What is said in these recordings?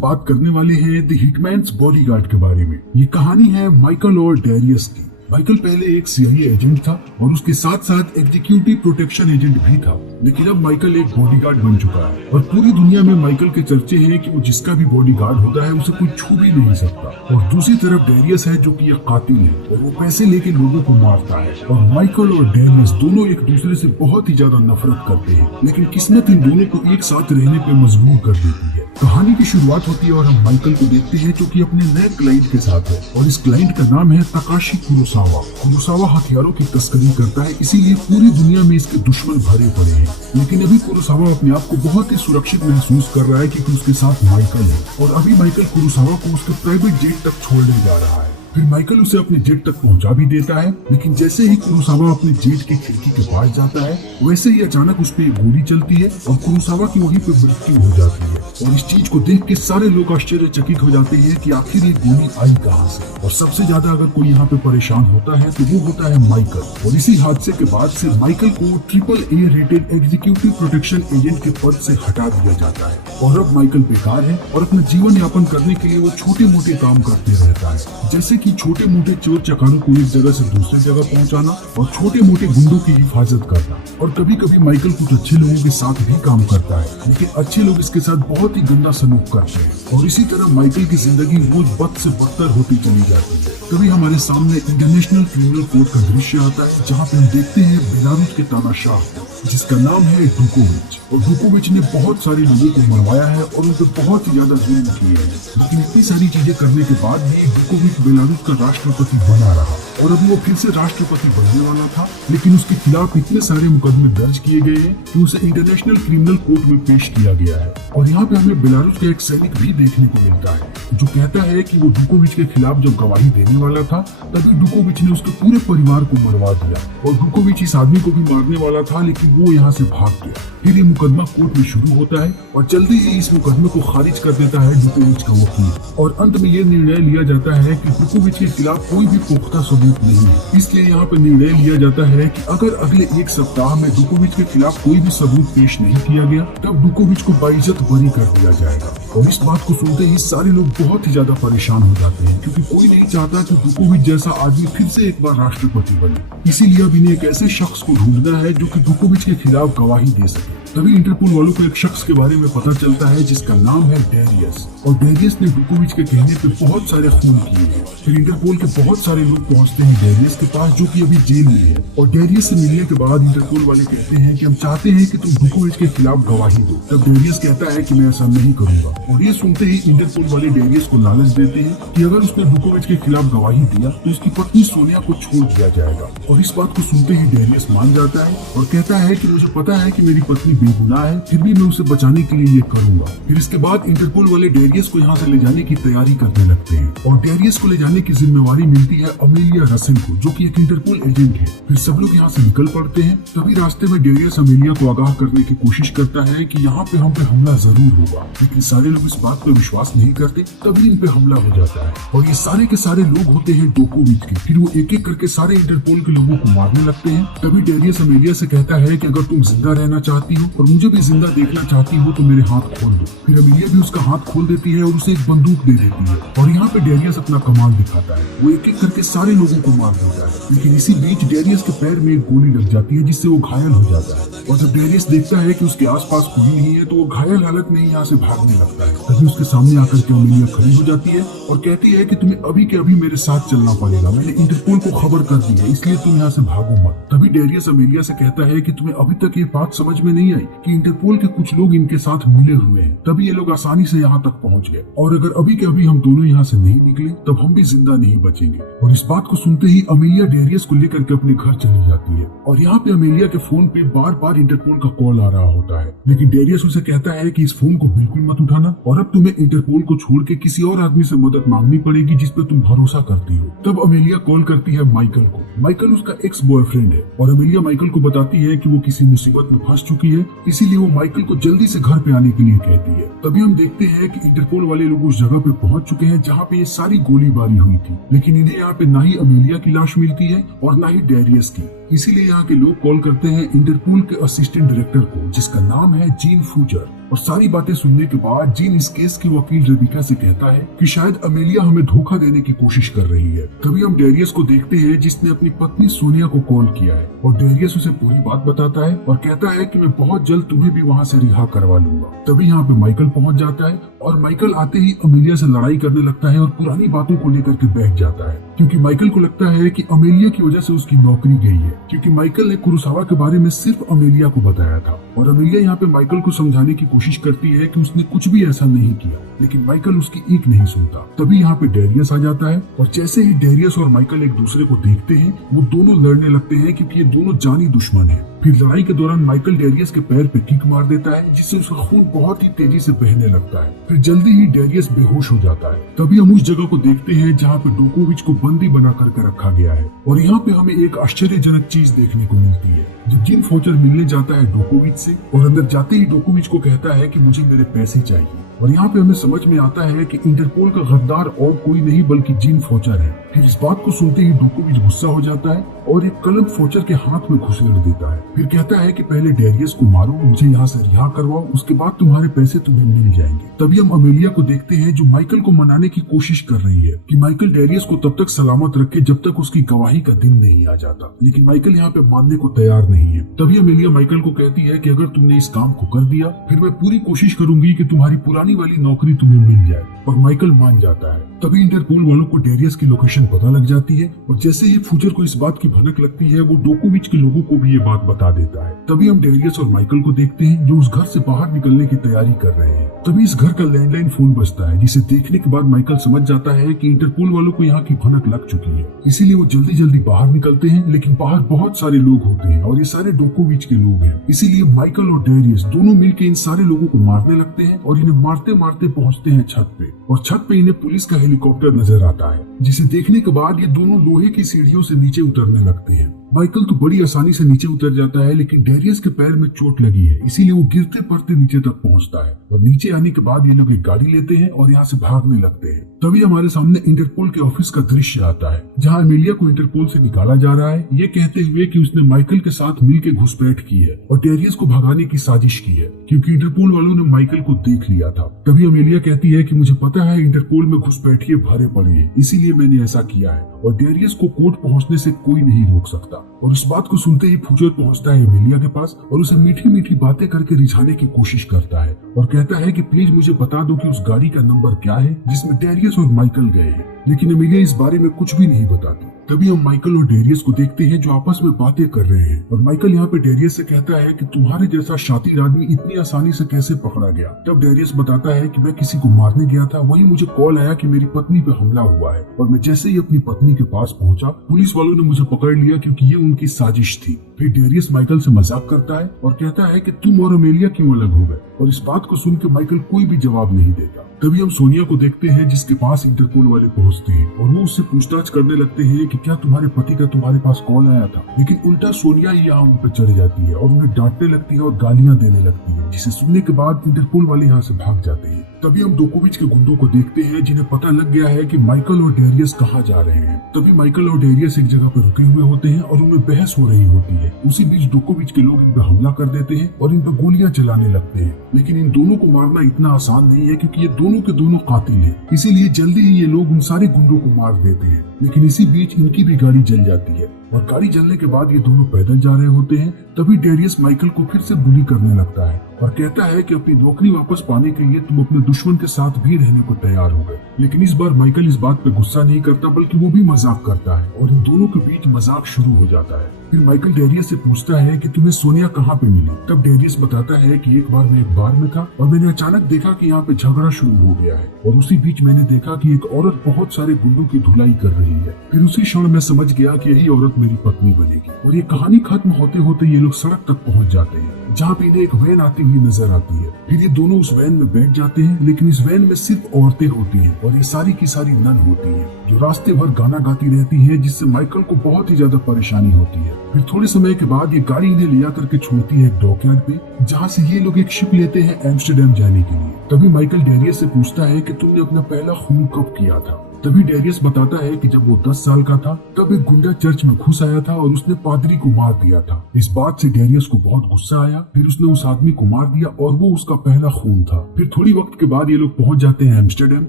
हम बात करने वाले हैं द हिटमैन्स बॉडीगार्ड के बारे में। ये कहानी है माइकल और डेरियस की। माइकल पहले एक CIA एजेंट था और उसके साथ साथ एग्जीक्यूटिव प्रोटेक्शन एजेंट भी था, लेकिन अब माइकल एक बॉडीगार्ड बन चुका है और पूरी दुनिया में माइकल के चर्चे हैं कि वो जिसका भी बॉडीगार्ड होता है उसे कोई छू भी नहीं सकता। और दूसरी तरफ डेरियस है जो कि एक कातिल है और वो पैसे लेके लोगों को मारता है। और माइकल और डेरियस दोनों एक दूसरे से बहुत ही ज्यादा नफरत करते हैं, लेकिन किस्मत इन दोनों को एक साथ रहने पे मजबूर कर देती है। कहानी की शुरुआत होती है और हम माइकल को देखते हैं जो कि अपने नए क्लाइंट के साथ है और इस क्लाइंट का नाम है तकाशी कुरोसावा। कुरोसावा हथियारों की तस्करी करता है, इसीलिए पूरी दुनिया में इसके दुश्मन भरे पड़े हैं। लेकिन अभी कुरोसावा अपने आप को बहुत ही सुरक्षित महसूस कर रहा है क्योंकि उसके साथ माइकल है और अभी माइकल कुरोसावा को उसके प्राइवेट जेट तक छोड़ने जा रहा है। फिर माइकल उसे अपने जेट तक पहुंचा भी देता है, लेकिन जैसे ही कुरोसावा अपने जेट की खिड़की के पास जाता है वैसे ही अचानक उस पर एक गोली चलती है और कुरोसावा की वहीं पे मृत्यु हो जाती है। और इस चीज को देख के सारे लोग आश्चर्यचकित हो जाते हैं कि आखिर ये गोली आई कहां से। और सबसे ज्यादा अगर कोई यहाँ पे परेशान होता है तो वो होता है माइकल। और इसी हादसे के बाद से माइकल को AAA rated executive protection agent के पद से हटा दिया जाता है और अब माइकल बेकार है और अपना जीवन यापन करने के लिए वो छोटे मोटे काम करते रहता है, जैसे कि छोटे मोटे चोर चकारों को एक जगह से दूसरे जगह पहुंचाना और छोटे मोटे गुंडों की हिफाजत करना। और कभी कभी माइकल कुछ अच्छे लोगों के साथ भी काम करता है, लेकिन अच्छे लोग इसके साथ बहुत ही गंदा सलूक करते हैं। और इसी तरह माइकल की जिंदगी रोज बद से बदतर होती चली जाती है। कभी हमारे सामने इंटरनेशनल क्रिमिनल कोर्ट का दृश्य आता है जहाँ पे हम देखते हैं बेलारूस के तानाशाह जिसका नाम है डुकोविच। और डुकोविच ने बहुत सारे लोगों को मरवाया है और उन पर बहुत ही ज्यादा जुल्म किए हैं, लेकिन इतनी सारी चीजें करने के बाद भी डुकोविच बेलारूस का राष्ट्रपति बना रहा और अभी वो फिर से राष्ट्रपति बनने वाला था। लेकिन उसके खिलाफ इतने सारे मुकदमे दर्ज किए गए हैं कि उसे इंटरनेशनल क्रिमिनल कोर्ट में पेश किया गया है। और यहाँ पे हमें बेलारूस का एक सैनिक भी देखने को मिलता है जो कहता है कि वो डुकोविच के खिलाफ जब गवाही देने वाला था तभी डुकोविच ने उसके पूरे परिवार को मरवा दिया और डुकोविच इस आदमी को भी मारने वाला था, लेकिन वो यहाँ से भाग गया। फिर ये मुकदमा कोर्ट में शुरू होता है और जल्दी ही इस मुकदमे को खारिज कर देता है डुकोविच का वकील। और अंत में ये निर्णय लिया जाता है कि डुकोविच के खिलाफ कोई भी पुख्ता सबूत नहीं है, इसलिए यहाँ पे निर्णय लिया जाता है कि अगर अगले एक सप्ताह में डुकोविच के खिलाफ कोई भी सबूत पेश नहीं किया गया तब डुकोविच को बाइज्जत बरी कर दिया जाएगा। और इस बात को सुनते ही सारे लोग बहुत ही ज्यादा परेशान हो जाते हैं क्योंकि कोई नहीं चाहता कि डुकोविच जैसा आदमी फिर से एक बार राष्ट्रपति बने। इसीलिए अब इन्हें एक ऐसे शख्स को ढूंढना है जो कि डुकोविच के खिलाफ गवाही दे सके। तभी इंटरपोल वालों को एक शख्स के बारे में पता चलता है जिसका नाम है डेरियस। और डेरियस ने डुकोविच के कहने पे बहुत सारे खून किए हैं। फिर इंटरपोल के बहुत सारे लोग पहुंचते हैं डेरियस के पास जो कि अभी जेल में है। और डेरियस से मिलने के बाद इंटरपोल वाले कहते हैं कि हम चाहते हैं कि तुम डुकोविच के खिलाफ गवाही दो। तब डेरियस कहता है कि मैं ऐसा नहीं करूंगा। और ये सुनते ही इंटरपोल वाले डेरियस को लालच देते हैं कि अगर उसने डुकोविच के खिलाफ गवाही दिया तो उसकी पत्नी सोनिया को छोड़ दिया जाएगा। और इस बात को सुनते ही डेरियस मान जाता है और कहता है कि मुझे पता है कि मेरी पत्नी बेगुनाह है, फिर भी मैं उसे बचाने के लिए ये करूंगा। फिर इसके बाद इंटरपोल वाले डेरियस को यहाँ से ले जाने की तैयारी करने लगते हैं और डेरियस को ले जाने की जिम्मेवारी मिलती है अमेलिया रसेल को जो कि एक इंटरपोल एजेंट है। फिर सब लोग यहाँ से निकल पड़ते हैं। तभी रास्ते में डेरियस अमेलिया को आगाह करने की कोशिश करता है कि यहाँ पे हम पे हमला जरूर होगा, लेकिन सारे लोग इस बात पर विश्वास नहीं करते। तभी इन पे हमला हो जाता है और ये सारे के सारे लोग होते हैं डुकोविच के। फिर वो एक एक करके सारे इंटरपोल के लोगों को मारने लगते हैं। तभी डेरियस अमेलिया से कहता है कि अगर तुम जिंदा रहना चाहती हो और मुझे भी जिंदा देखना चाहती हो तो मेरे हाथ खोल दो। फिर अमेलिया भी उसका हाथ खोल देती है और उसे एक बंदूक दे देती है। और यहाँ पे डेरियस अपना कमाल दिखाता है, वो एक एक करके सारे लोगों को मार देता है। लेकिन इसी बीच डेरियस के पैर में एक गोली लग जाती है जिससे वो घायल हो जाता है। और जब डेरियस देखता है कि उसके आसपास कोई नहीं है तो वो घायल हालत में ही यहाँ से भागने लगता है। तभी उसके सामने आकर के अमेलिया खड़ी हो जाती है और कहती है कि तुम्हें अभी के अभी मेरे साथ चलना पड़ेगा, मैंने इंटरपोल को खबर कर दी है, इसलिए तुम यहाँ से भागो मत। तभी डेरियस अमेलिया से कहता है कि तुम्हें अभी तक ये बात समझ में नहीं आई कि इंटरपोल के कुछ लोग इनके साथ मिले हुए हैं, तभी ये लोग आसानी से यहाँ तक पहुँच गए। और अगर अभी के अभी हम दोनों यहाँ से नहीं निकले तब हम भी जिंदा नहीं बचेंगे। और इस बात को सुनते ही अमेलिया डेरियस को लेकर के अपने घर चली जाती है। और यहाँ पे अमेलिया के फोन पे बार बार इंटरपोल का कॉल आ रहा होता है, लेकिन डेरियस उसे कहता है कि इस फोन को बिल्कुल मत उठाना और अब तुम्हें इंटरपोल को छोड़ के किसी और आदमी से मदद मांगनी पड़ेगी जिस पे तुम भरोसा करती हो। तब अमेलिया कॉल करती है माइकल को। माइकल उसका एक्स बॉयफ्रेंड है और अमेलिया माइकल को बताती है कि वो किसी मुसीबत में फंस चुकी है, इसीलिए वो माइकल को जल्दी से घर पे आने के लिए कहती है। तभी हम देखते हैं कि इंटरपोल वाले लोग उस जगह पे पहुंच चुके हैं जहाँ पे ये सारी गोलीबारी हुई थी, लेकिन इन्हें यहाँ पे ना ही अमेलिया की लाश मिलती है और ना ही डेरियस की। इसीलिए यहाँ के लोग कॉल करते हैं इंटरपोल के असिस्टेंट डायरेक्टर को, जिसका नाम है जीन फूचर। और सारी बातें सुनने के बाद जीन इस केस की वकील रेबिका से कहता है कि शायद अमेलिया हमें धोखा देने की कोशिश कर रही है। तभी हम डेरियस को देखते हैं जिसने अपनी पत्नी सोनिया को कॉल किया है और डेरियस उसे पूरी बात बताता है और कहता है कि मैं बहुत जल्द तुम्हें भी वहाँ से रिहा करवा लूंगा। तभी यहाँ पे माइकल पहुँच जाता है और माइकल आते ही अमेलिया से लड़ाई करने लगता है और पुरानी बातों को लेकर के बैठ जाता है, क्योंकि माइकल को लगता है कि अमेलिया की वजह से उसकी नौकरी गई है, क्योंकि माइकल ने कुरोसावा के बारे में सिर्फ अमेलिया को बताया था। और अमेलिया यहाँ पे माइकल को समझाने की कोशिश करती है कि उसने कुछ भी ऐसा नहीं किया, लेकिन माइकल उसकी एक नहीं सुनता। तभी यहाँ पे डेरियस आ जाता है और जैसे ही डेरियस और माइकल एक दूसरे को देखते हैं वो दोनों लड़ने लगते हैं, क्योंकि ये दोनों जानी दुश्मन हैं। फिर लड़ाई के दौरान माइकल डेरियस के पैर पे किक मार देता है, जिससे उसका खून बहुत ही तेजी से बहने लगता है। फिर जल्दी ही डेरियस बेहोश हो जाता है। तभी हम उस जगह को देखते हैं जहाँ पे डोकोविच को बंदी बना करके रखा गया है और यहाँ पे हमें एक आश्चर्यजनक चीज देखने को मिलती है। जब जीन फोचर मिलने जाता है डोकोविच से और अंदर जाते ही डोकोविच को कहता है कि मुझे मेरे पैसे चाहिए, और यहाँ पे हमें समझ में आता है कि इंटरपोल का गद्दार और कोई नहीं बल्कि जीन फोचर है। फिर इस बात को सुनते ही डोकोविच गुस्सा हो जाता है और एक कलम फोचर के हाथ में घुसेड़ देता है। फिर कहता है कि पहले डेरियस को मारो, मुझे यहाँ से रिहा करवाओ, उसके बाद तुम्हारे पैसे तुम्हें मिल जाएंगे। तभी हम अमेलिया को देखते हैं जो माइकल को मनाने की कोशिश कर रही है कि माइकल डेरियस को तब तक सलामत रखे जब तक उसकी गवाही का दिन नहीं आ जाता, लेकिन माइकल यहाँ पे मानने को तैयार नहीं है। तभी अमेलिया माइकल को कहती है कि अगर तुमने इस काम को कर दिया फिर मैं पूरी कोशिश करूंगी कि तुम्हारी पुरानी वाली नौकरी तुम्हें मिल जाए, और माइकल मान जाता है। तभी इंटरपोल वालों को डेरियस की लोकेशन पता लग जाती है और जैसे ही फूचर को इस बात की भनक लगती है वो डोकोविच के लोगों को भी ये बात बता देता है। तभी हम डेरियस और माइकल को देखते हैं जो उस घर से बाहर निकलने की तैयारी कर रहे हैं। तभी इस घर का लैंडलाइन फोन बजता है, जिसे देखने के बाद माइकल समझ जाता है कि इंटरपोल वालों को यहाँ की भनक लग चुकी है। इसीलिए वो जल्दी जल्दी बाहर निकलते हैं, लेकिन बाहर बहुत सारे लोग होते हैं और ये सारे डोकोविच के लोग हैं। इसीलिए माइकल और डेरियस दोनों मिलकर इन सारे लोगों को मारने लगते हैं और इन्हें मारते मारते पहुंचते हैं छत पे, और छत पे इन्हें पुलिस का हेलीकॉप्टर नजर आता है, जिसे देखने के बाद ये दोनों लोहे की सीढ़ियों से नीचे उतरने लगते हैं। माइकल तो बड़ी आसानी से नीचे उतर जाता है, लेकिन डेरियस के पैर में चोट लगी है, इसीलिए वो गिरते पड़ते नीचे तक पहुंचता है। और नीचे आने के बाद ये लोग एक गाड़ी लेते हैं और यहाँ से भागने लगते हैं। तभी हमारे सामने इंटरपोल के ऑफिस का दृश्य आता है, जहाँ एमिलिया को इंटरपोल से निकाला जा रहा है, ये कहते हुए कि उसने माइकल के साथ मिलकर घुसपैठ की है और डेरियस को भगाने की साजिश की है, क्योंकि इंटरपोल वालों ने माइकल को देख लिया था। तभी एमिलिया कहती है कि मुझे पता है इंटरपोल में घुसपैठिए भरे पड़े हैं, इसीलिए मैंने ऐसा किया है और डेरियस को कोर्ट पहुंचने से कोई नहीं रोक सकता। और इस बात को सुनते ही फूचर पहुंचता है एमिलिया के पास और उसे मीठी मीठी बातें करके रिझाने की कोशिश करता है और कहता है कि प्लीज मुझे बता दो कि उस गाड़ी का नंबर क्या है जिसमें डेरियस और माइकल गए हैं, लेकिन एमिलिया इस बारे में कुछ भी नहीं बताती। तभी हम माइकल और डेरियस को देखते हैं जो आपस में बातें कर रहे हैं और माइकल यहाँ पे डेरियस से कहता है कि तुम्हारे जैसा शातिर आदमी इतनी आसानी से कैसे पकड़ा गया। तब डेरियस बताता है कि मैं किसी को मारने गया था, वही मुझे कॉल आया कि मेरी पत्नी पे हमला हुआ है और मैं जैसे ही अपनी पत्नी के पास पहुंचा पुलिस वालों ने मुझे पकड़ लिया क्योंकि ये उनकी साजिश थी। फिर डेरियस माइकल से मजाक करता है और कहता है कि तुम और अमेलिया क्यों अलग हो गए, और इस बात को सुन के माइकल कोई भी जवाब नहीं देता। तभी हम सोनिया को देखते हैं जिसके पास इंटरपोल वाले पहुंचते हैं और वो उससे पूछताछ करने लगते हैं कि क्या तुम्हारे पति का तुम्हारे पास कॉल आया था, लेकिन उल्टा सोनिया ही यहाँ उन पर चढ़ जाती है और उन्हें डांटने लगती है और गालियां देने लगती है, जिसे सुनने के बाद इंटरपोल वाले यहाँ से भाग जाते हैं। तभी हम डोकोविच के गुंडों को देखते हैं जिन्हें पता लग गया है कि माइकल और डेरियस कहाँ जा रहे हैं। तभी माइकल और डेरियस एक जगह पर रुके हुए होते हैं और उनमें बहस हो रही होती है। उसी बीच डोकोविच के लोग इन पर हमला कर देते हैं और इन पर गोलियां चलाने लगते हैं, लेकिन इन दोनों को मारना इतना आसान नहीं है क्योंकि ये दोनों के दोनों कातिल हैं। इसीलिए जल्दी ही ये लोग उन सारे गुंडों को मार देते हैं, लेकिन इसी बीच इनकी भी गाड़ी जल जाती है और गाड़ी जलने के बाद ये दोनों पैदल जा रहे होते हैं। तभी डेरियस माइकल को फिर से बुली करने लगता है और कहता है कि अपनी नौकरी वापस पाने के लिए तुम अपने दुश्मन के साथ भी रहने को तैयार हो गए। लेकिन इस बार माइकल इस बात पे गुस्सा नहीं करता बल्कि वो भी मजाक करता है और इन दोनों के बीच मजाक शुरू हो जाता है। फिर माइकल डेरियस से पूछता है कि तुम्हें सोनिया कहाँ पे मिली। तब डेरियस बताता है कि एक बार मैं एक बार में था और मैंने अचानक देखा कि यहाँ पे झगड़ा शुरू हो गया है और उसी बीच मैंने देखा कि एक औरत बहुत सारे गुंडों की धुलाई कर रही है। फिर उसी क्षण मैं समझ गया कि यही औरत मेरी पत्नी बनेगी। और ये कहानी खत्म होते होते ये लोग सड़क तक पहुँच जाते हैं जहाँ पे इन्हें एक वैन आती हुई नजर आती है। फिर ये दोनों उस वैन में बैठ जाते हैं, लेकिन इस वैन में सिर्फ औरतें होती हैं और ये सारी की सारी नन होती हैं जो रास्ते भर गाना गाती रहती हैं, जिससे माइकल को बहुत ही ज्यादा परेशानी होती है। फिर थोड़े समय के बाद ये गाड़ी इन्हें ले करके छोड़ती है एक डॉकयार्ड पे, जहाँ से ये लोग एक शिप लेते हैं एम्स्टर्डम जाने के लिए। तभी माइकल डेरियस से पूछता है कि तुमने अपना पहला खून कब किया था। तभी डेरियस बताता है कि जब वो 10 साल का था तब एक गुंडा चर्च में घुस आया था और उसने पादरी को मार दिया था। इस बात से डेरियस को बहुत गुस्सा आया। फिर उसने उस आदमी को मार दिया और वो उसका पहला खून था। फिर थोड़ी वक्त के बाद ये लोग पहुंच जाते हैं एम्स्टर्डम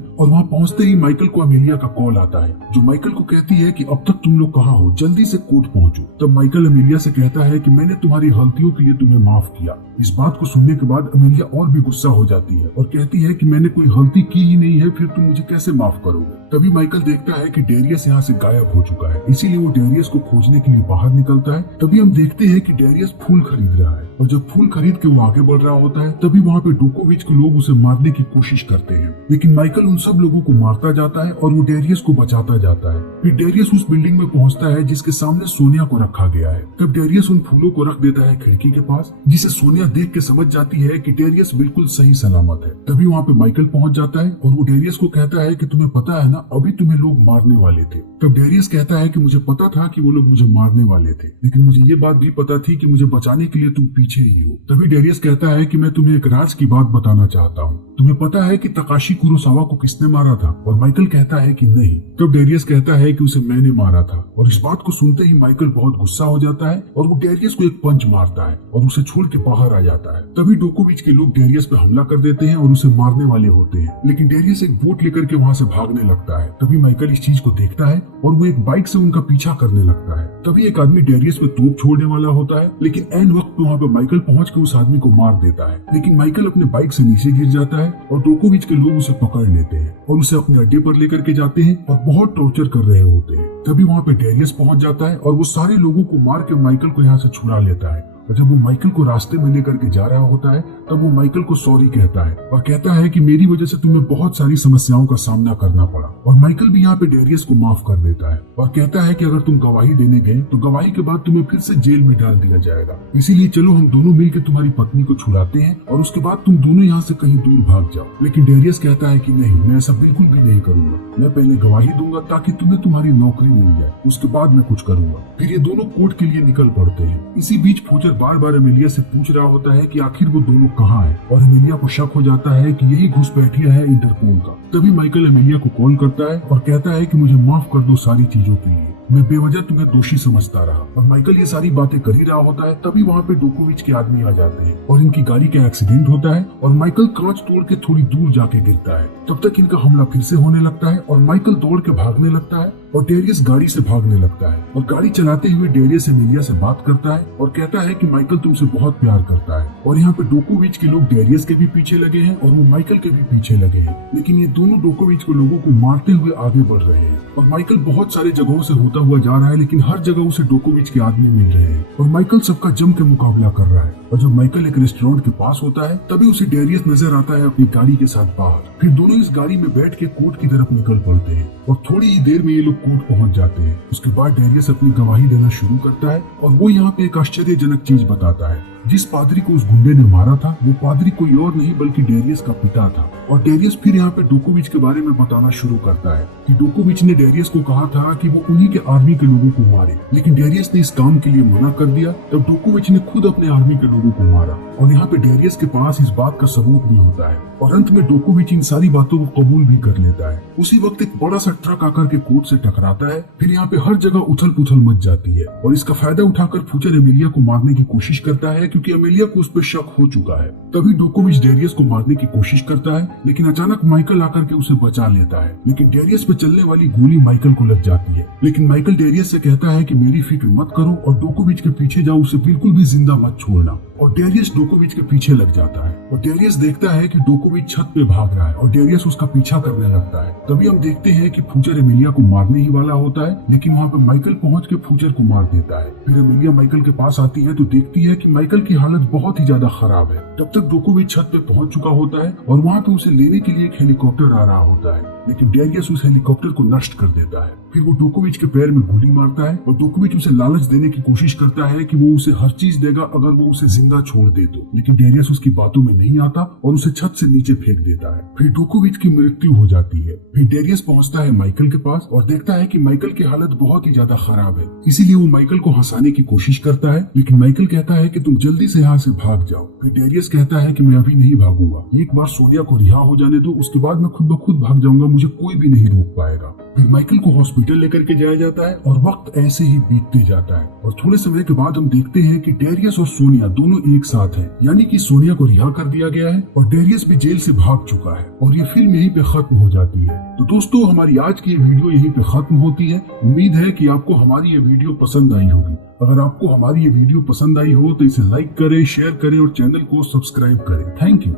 और वहाँ पहुंचते ही माइकल को अमेलिया का कॉल आता है, जो माइकल को कहती है कि अब तक तुम लोग कहाँ हो, जल्दी से कोर्ट पहुंचो। तब माइकल अमेलिया से कहता है कि मैंने तुम्हारी गलतियों के लिए तुम्हें माफ किया। इस बात को सुनने के बाद अमेलिया और भी गुस्सा हो जाती है और कहती है कि मैंने कोई गलती की ही नहीं है, फिर तुम मुझे कैसे माफ करोगे। तभी माइकल देखता है कि डेरियस यहाँ से गायब हो चुका है, इसीलिए वो डेरियस को खोजने के लिए बाहर निकलता है। तभी हम देखते हैं कि डेरियस फूल खरीद रहा है और जब फूल खरीद के वो आगे बढ़ रहा होता है तभी वहाँ पे डोकोविच के लोग उसे मारने की कोशिश करते हैं, लेकिन माइकल उन सब लोगों को मारता जाता है और वो डेरियस को बचाता जाता है। फिर डेरियस उस बिल्डिंग में पहुँचता है जिसके सामने सोनिया को रखा गया है। तब डेरियस उन फूलों को रख देता है खिड़की के पास, जिसे सोनिया देख के समझ जाती है कि डेरियस बिल्कुल सही सलामत है। तभी वहाँ पे माइकल पहुँच जाता है और वो डेरियस को कहता है कि तुम्हें पता है ना, अभी तुम्हें लोग मारने वाले थे। तब डेरियस कहता है कि मुझे पता था कि वो लोग मुझे मारने वाले थे, लेकिन मुझे ये बात भी पता थी कि मुझे बचाने के लिए तुम पीछे ही हो। तभी डेरियस कहता है कि मैं तुम्हें एक राज की बात बताना चाहता हूँ। तुम्हें पता है कि तकाशी कुरोसावा को किसने मारा था? और माइकल कहता है कि नहीं। तब डेरियस कहता है कि उसे मैंने मारा था। और इस बात को सुनते ही माइकल बहुत गुस्सा हो जाता है और वो डेरियस को एक पंच मारता है और उसे छोड़ के बाहर आ जाता है। तभी डोकोविच के लोग डेरियस पे हमला कर देते हैं और उसे मारने वाले होते हैं, लेकिन डेरियस एक बोट लेकर के वहाँ से भागने लगता है। तभी माइकल इस चीज को देखता है और वो एक बाइक से उनका पीछा करने लगता है। तभी एक आदमी डेरियस पे तोप छोड़ने वाला होता है, लेकिन ऐन वक्त पे वहाँ पे माइकल पहुंच के उस आदमी को मार देता है। लेकिन माइकल अपने बाइक से नीचे गिर जाता है और डोकोविच के लोग उसे पकड़ लेते हैं और उसे अपने अड्डे पर लेकर के जाते हैं और बहुत टॉर्चर कर रहे होते हैं। तभी वहाँ पे डेरियस पहुंच जाता है और वो सारे लोगों को मार के माइकल को यहाँ से छुड़ा लेता है। और जब वो माइकल को रास्ते में लेकर के जा रहा होता है तब वो माइकल को सॉरी कहता है और कहता है कि मेरी वजह से तुम्हें बहुत सारी समस्याओं का सामना करना पड़ा। और माइकल भी यहाँ पे डेरियस को माफ कर देता है और कहता है कि अगर तुम गवाही देने गए तो गवाही के बाद तुम्हें फिर से जेल में डाल दिया जाएगा, इसीलिए चलो हम दोनों मिलकर तुम्हारी पत्नी को छुड़ाते हैं और उसके बाद तुम दोनों यहाँ से कहीं दूर भाग जाओ। लेकिन डेरियस कहता है कि नहीं, मैं ऐसा बिल्कुल भी नहीं करूंगा। मैं पहले गवाही दूंगा ताकि तुम्हें तुम्हारी नौकरी मिल जाए, उसके बाद मैं कुछ करूंगा। फिर ये दोनों कोर्ट के लिए निकल पड़ते हैं। इसी बीच फोजर बार बार अमेलिया से पूछ रहा होता है कि आखिर वो दोनों कहाँ हैं और अमेलिया को शक हो जाता है कि यही घुसपैठिया है इंटरपोल का। तभी माइकल अमेलिया को कॉल करता है और कहता है कि मुझे माफ कर दो सारी चीजों के लिए, मैं बेवजह तुम्हें दोषी समझता रहा। और माइकल ये सारी बातें कर ही रहा होता है तभी वहाँ पे डोकोविच के आदमी आ जाते हैं और इनकी गाड़ी का एक्सीडेंट होता है और माइकल कांच तोड़ के थोड़ी दूर जाके गिरता है। तब तक इनका हमला फिर से होने लगता है और माइकल दौड़ के भागने लगता है और डेरियस गाड़ी से भागने लगता है। और गाड़ी चलाते हुए डेरियस अमेलिया से बात करता है और कहता है कि माइकल तुमसे बहुत प्यार करता है। और यहाँ पे डोकोविच के लोग डेरियस के भी पीछे लगे हैं और वो माइकल के भी पीछे लगे हैं, लेकिन ये दोनों डोकोविच के लोगों को मारते हुए आगे बढ़ रहे हैं। और माइकल बहुत सारे जगहों से होता हुआ जा रहा है, लेकिन हर जगह उसे डोकोविच के आदमी मिल रहे हैं और माइकल सबका जम के मुकाबला कर रहा है। और जब माइकल एक रेस्टोरेंट के पास होता है तभी उसे डेरियस नजर आता है अपनी गाड़ी के साथ बाहर। फिर दोनों इस गाड़ी में बैठ के कोर्ट की तरफ निकल पड़ते हैं और थोड़ी ही देर में ये लोग कोर्ट पहुंच जाते हैं। उसके बाद डेरियस अपनी गवाही देना शुरू करता है और वो यहाँ पे एक आश्चर्यजनक चीज बताता है। जिस पादरी को उस गुंडे ने मारा था वो पादरी कोई और नहीं बल्कि डेरियस का पिता था। और डेरियस फिर यहाँ पे डोकोविच के बारे में बताना शुरू करता है कि डोकोविच ने डेरियस को कहा था कि वो उन्हीं के आर्मी के लोगों को मारे, लेकिन डेरियस ने इस काम के लिए मना कर दिया। तब डोकोविच ने खुद अपने आर्मी के लोगों को मारा और यहाँ पे डेरियस के पास इस बात का सबूत भी होता है और अंत में डोकोविच इन सारी बातों को कबूल भी कर लेता है। उसी वक्त एक बड़ा सा ट्रक आकर के कोर्ट से टकराता है। फिर यहाँ पे हर जगह उथल पुथल मच जाती है और इसका फायदा उठाकर फूचर अमेलिया को मारने की कोशिश करता है क्योंकि अमेलिया को उस पर शक हो चुका है। तभी डोकोविच डेरियस को मारने की कोशिश करता है, लेकिन अचानक माइकल आकर के उसे बचा लेता है। लेकिन डेरियस पे चलने वाली गोली माइकल को लग जाती है, लेकिन माइकल डेरियस से कहता है कि मेरी फिक्र मत करो और डोकोविच के पीछे जाओ, उसे बिल्कुल भी जिंदा मत छोड़ना। और डेरियस डोकोविच के पीछे लग जाता है और डेरियस देखता है कि डोकोविच छत पे भाग रहा है और डेरियस उसका पीछा करने लगता है। तभी हम देखते हैं कि फूचर अमेलिया को मारने ही वाला होता है, लेकिन वहाँ पे माइकल पहुंच के फूचर को मार देता है। फिर अमेलिया माइकल के पास आती है तो देखती है कि माइकल की हालत बहुत ही ज्यादा खराब है। तब तक डोकोविच छत पे पहुंच चुका होता है और वहाँ पे उसे लेने के लिए एक हेलीकॉप्टर आ रहा होता है, लेकिन डेरियस उस हेलीकॉप्टर को नष्ट कर देता है। फिर वो डोकोविच के पैर में गोली मारता है और डोकोविच उसे लालच देने की कोशिश करता है कि वो उसे हर चीज देगा अगर वो उसे जिंदा छोड़ दे तो, लेकिन डेरियस उसकी बातों में नहीं आता और उसे छत से नीचे फेंक देता है। फिर डोकोविच की मृत्यु हो जाती है। फिर डेरियस पहुंचता है माइकल के पास और देखता है कि माइकल की हालत बहुत ही ज्यादा खराब है, इसीलिए वो माइकल को हंसाने की कोशिश करता है, लेकिन माइकल कहता है कि तुम जल्दी से यहाँ से भाग जाओ। फिर डेरियस कहता है कि मैं अभी नहीं भागूंगा, एक बार सोनिया को रिहा हो जाने दो, उसके बाद मैं खुद ब खुद भाग जाऊंगा, मुझे कोई भी नहीं रोक पाएगा। फिर माइकल को हॉस्पिटल लेकर के जाया जाता है और वक्त ऐसे ही बीतते जाता है और थोड़े समय के बाद हम देखते हैं कि डेरियस और सोनिया दोनों एक साथ हैं, यानी कि सोनिया को रिहा कर दिया गया है और डेरियस भी जेल से भाग चुका है और ये फिल्म यहीं पे खत्म हो जाती है। तो दोस्तों, हमारी आज की ये वीडियो यहीं पे खत्म होती है। उम्मीद है कि आपको हमारी ये वीडियो पसंद आई होगी। अगर आपको हमारी ये वीडियो पसंद आई हो तो इसे लाइक करें, शेयर करें और चैनल को सब्सक्राइब करें। Thank you.